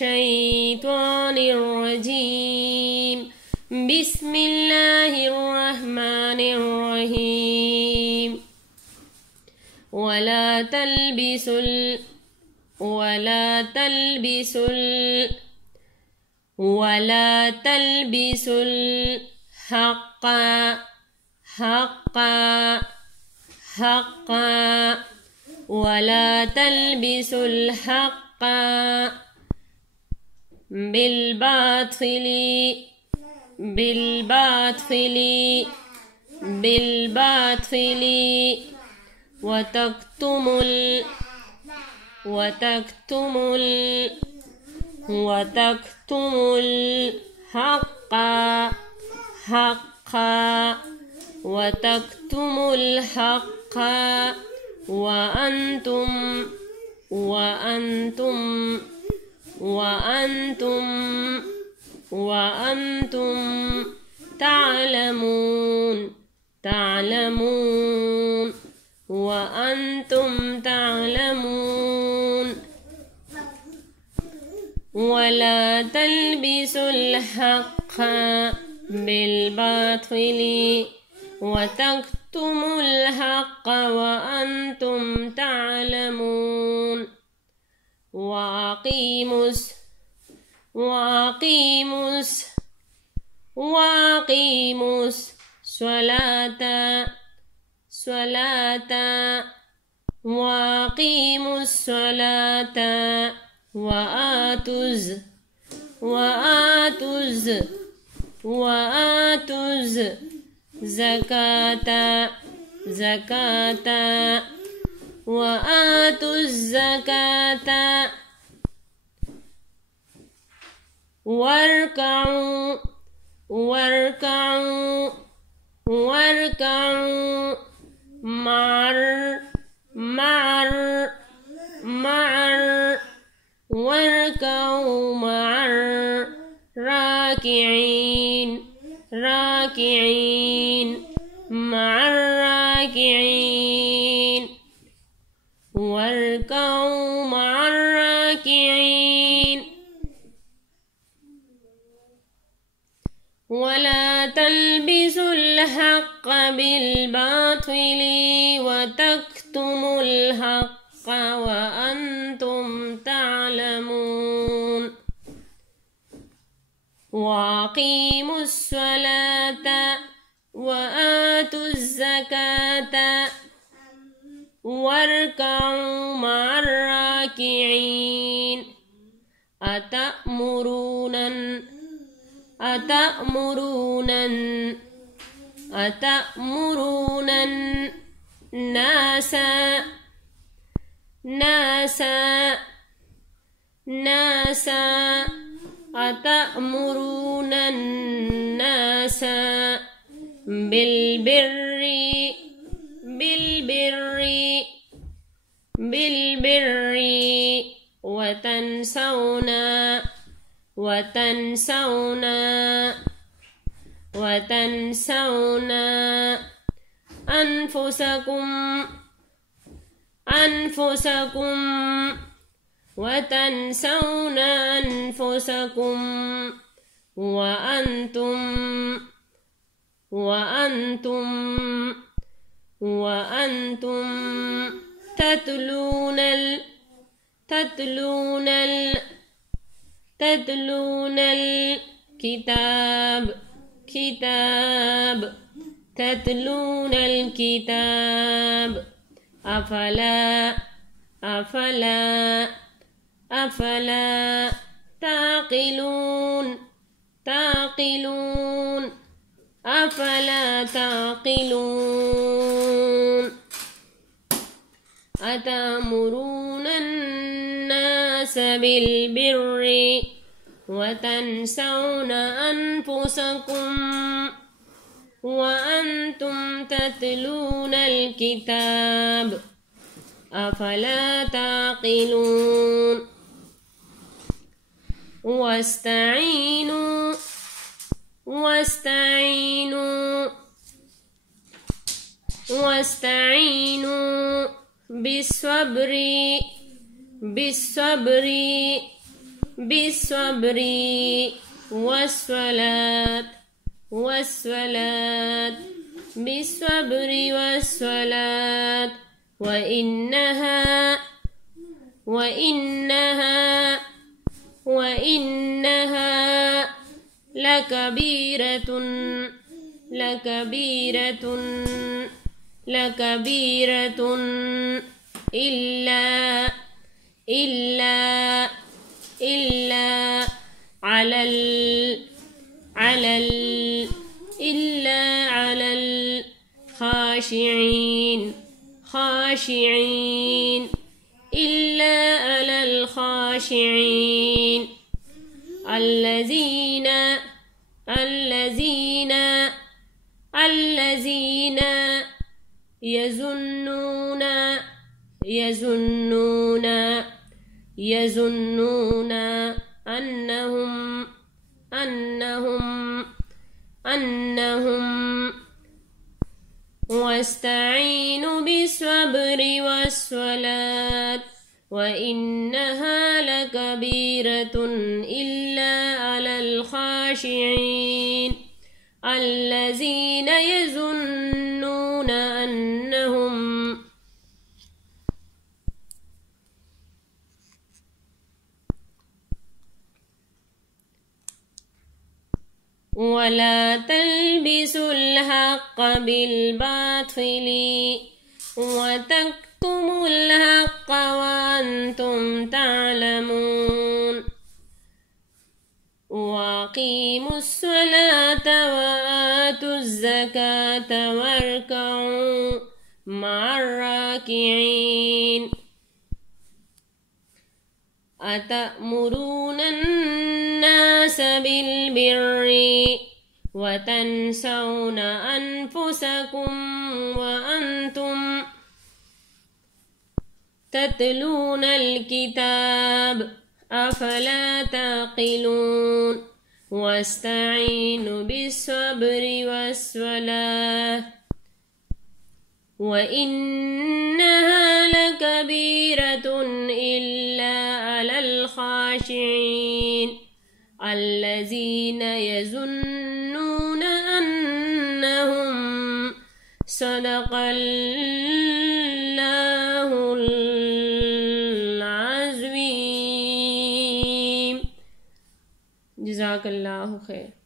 الشيطان الرجيم. بسم الله الرحمن الرحيم. ولا تلبسوا الحق ولا تلبسوا الحق بالباطل وتكتموا الحق وأنتم تعلمون. ولا تلبسوا الحق بالباطل وتكتموا الحق وأنتم تعلمون. وأقيموا الصلاة وآتوا الزكاة واركعوا مع الراكعين. واركعوا مع الراكعين. ولا تلبسوا الحق بالباطل وتكتموا الحق وأنتم تعلمون. وأقيموا الصلاة وآتوا الزكاة واركعوا مع الراكعين. أتأمرون الناس بالبر وتنسون أنفسكم وأنتم تتلون الكتاب. أفلا تعقلون. أتأمرون الناس بالبر وتنسون أنفسكم وأنتم تتلون الكتاب. أفلا تعقلون. واستعينوا بالصبر बिस्सब्री वस्सलात वस्सलात बिस्सब्री वस्सलात व इन्नहा लकबीरतुन लकबीरतुन इल्ला अलल खाशिईन इल्ला अलल खाशिईन الذين يظنون أنهم واستعينوا بالصبر والصلاة وإنها لكبيرة إلا على الخاشعين الذين يظنون أنهم ولا تلبسوا الحق بالباطل وتكتموا الحق وأنتم تعلمون وأقيموا الصلاة وآتوا الزكاة واركعوا مع الراكعين أتأمرون الناس بالبر وتنسون أنفسكم وأنتم تتلون الكتاب أفلا تعقلون واستعينوا بالصبر والصلاة وإنها لكبيرة إلا على الخاشعين الذين يظنون أنهم صدق الله العظيم. जज़ाकल्लाहु खैर।